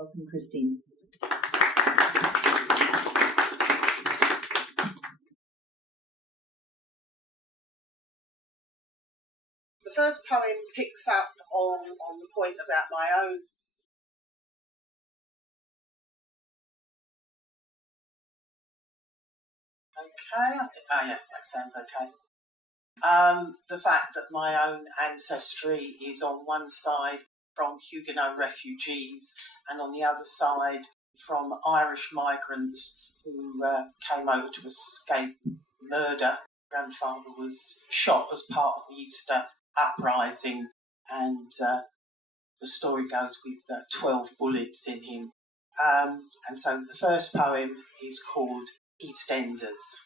Welcome, Christine. The first poem picks up on the point about my own that sounds okay. The fact that my own ancestry is on one side from Huguenot refugees and on the other side from Irish migrants who came over to escape murder. Grandfather was shot as part of the Easter uprising, and the story goes with 12 bullets in him. And so the first poem is called EastEnders.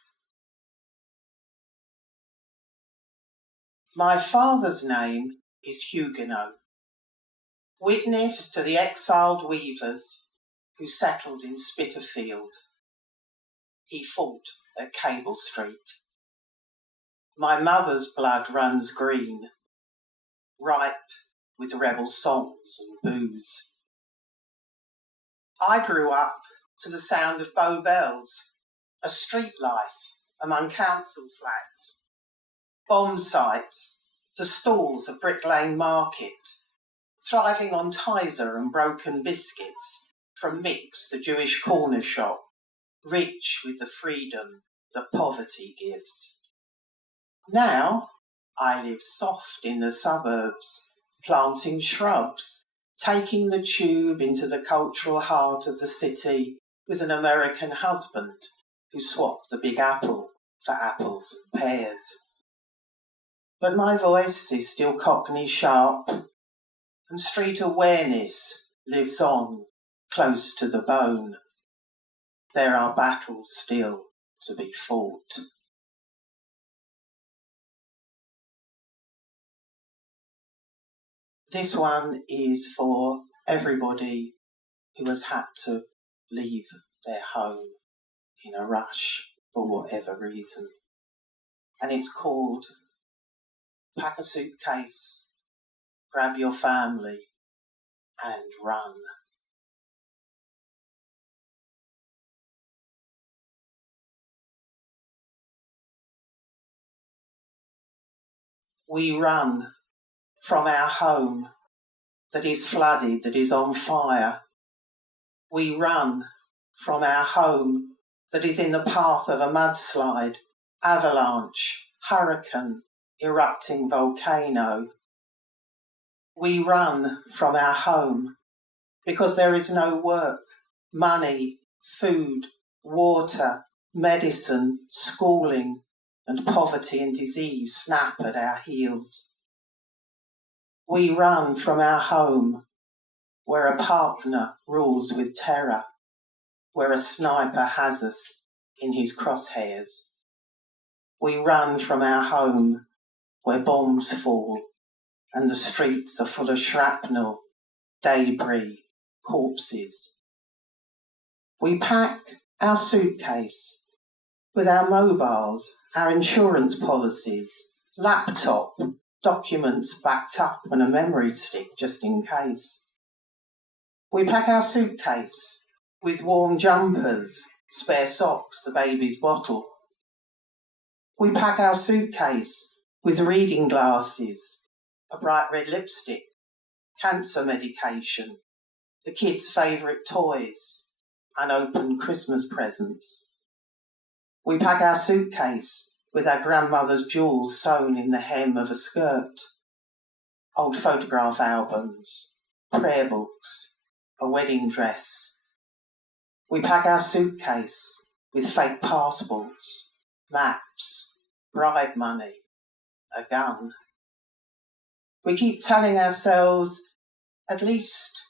My father's name is Huguenot, witness to the exiled weavers who settled in Spitalfield. He fought at Cable Street. My mother's blood runs green, ripe with rebel songs and booze. I grew up to the sound of Bow Bells, a street life among council flats, bomb sites, the stalls of Brick Lane Market, thriving on Tizer and broken biscuits from Mick's, the Jewish corner shop, rich with the freedom that poverty gives. Now I live soft in the suburbs, planting shrubs, taking the tube into the cultural heart of the city with an American husband who swapped the Big Apple for apples and pears. But my voice is still Cockney sharp, and street awareness lives on, close to the bone. There are battles still to be fought. This one is for everybody who has had to leave their home in a rush for whatever reason. And it's called Pack a Suitcase, Grab Your Family and Run. We run from our home that is flooded, that is on fire. We run from our home that is in the path of a mudslide, avalanche, hurricane, erupting volcano. We run from our home because there is no work, money, food, water, medicine, schooling, and poverty and disease snap at our heels. We run from our home where a partner rules with terror, where a sniper has us in his crosshairs. We run from our home where bombs fall and the streets are full of shrapnel, debris, corpses. We pack our suitcase with our mobiles, our insurance policies, laptop, documents backed up and a memory stick just in case. We pack our suitcase with warm jumpers, spare socks, the baby's bottle. We pack our suitcase with reading glasses, a bright red lipstick, cancer medication, the kids' favourite toys, unopened Christmas presents. We pack our suitcase with our grandmother's jewels sewn in the hem of a skirt, old photograph albums, prayer books, a wedding dress. We pack our suitcase with fake passports, maps, bribe money, a gun. We keep telling ourselves, at least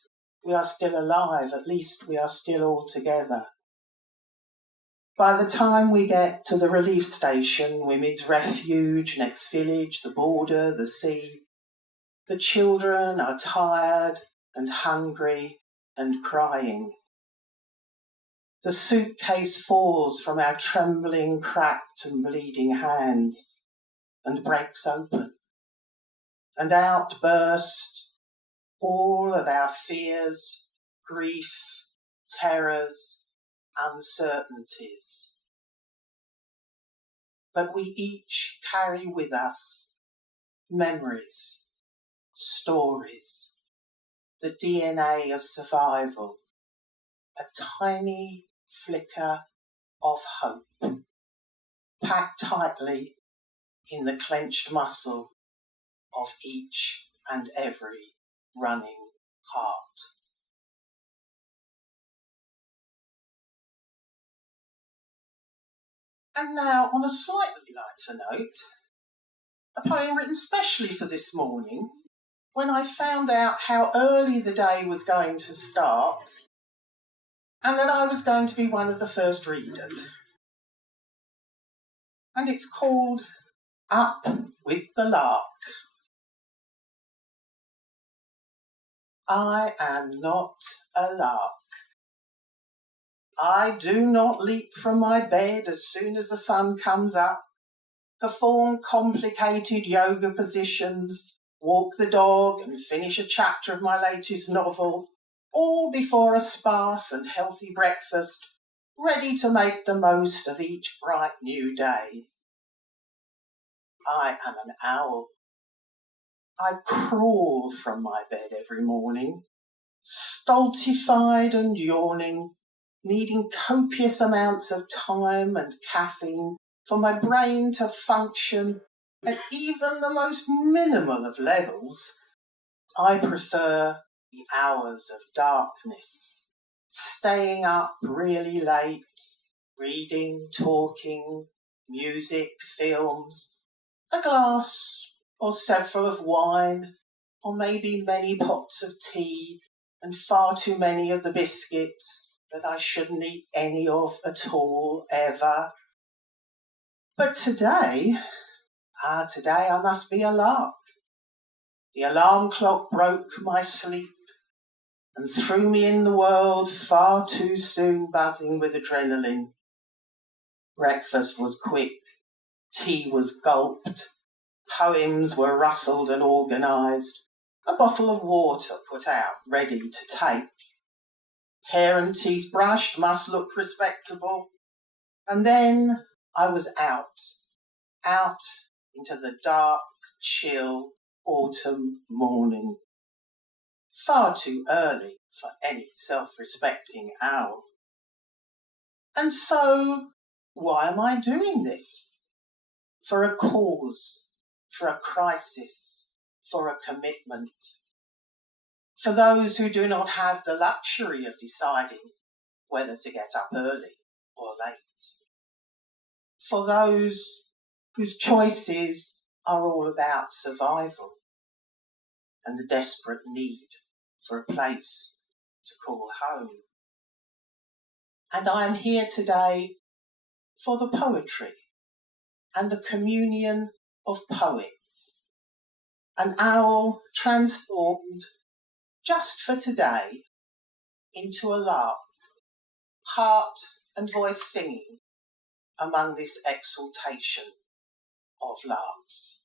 we are still alive, at least we are still all together. By the time we get to the relief station, Women's Refuge, next village, the border, the sea, the children are tired and hungry and crying. The suitcase falls from our trembling, cracked and bleeding hands and breaks open, and out burst all of our fears grief, terrors, uncertainties. But we each carry with us memories, stories, the DNA of survival, a tiny flicker of hope, packed tightly in the clenched muscle of each and every running heart. And now, on a slightly lighter note, a poem written specially for this morning, when I found out how early the day was going to start and that I was going to be one of the first readers. And it's called Up with the Lark. I am not a lark. I do not leap from my bed as soon as the sun comes up, perform complicated yoga positions, walk the dog and finish a chapter of my latest novel, all before a sparse and healthy breakfast, ready to make the most of each bright new day. I am an owl. I crawl from my bed every morning, stultified and yawning, needing copious amounts of time and caffeine for my brain to function at even the most minimal of levels. I prefer the hours of darkness, staying up really late, reading, talking, music, films, a glass or several of wine, or maybe many pots of tea, and far too many of the biscuits that I shouldn't eat any of at all, ever. But today I must be a lark. The alarm clock broke my sleep and threw me in the world far too soon, buzzing with adrenaline. Breakfast was quick, tea was gulped, poems were rustled and organised, a bottle of water put out, ready to take. Hair and teeth brushed, must look respectable. And then I was out into the dark, chill autumn morning. Far too early for any self-respecting owl. And so, why am I doing this? For a cause, for a crisis, for a commitment. For those who do not have the luxury of deciding whether to get up early or late. For those whose choices are all about survival and the desperate need for a place to call home. And I am here today for the poetry and the communion of poets. An owl transformed just for today into a lark, heart and voice singing among this exaltation of larks.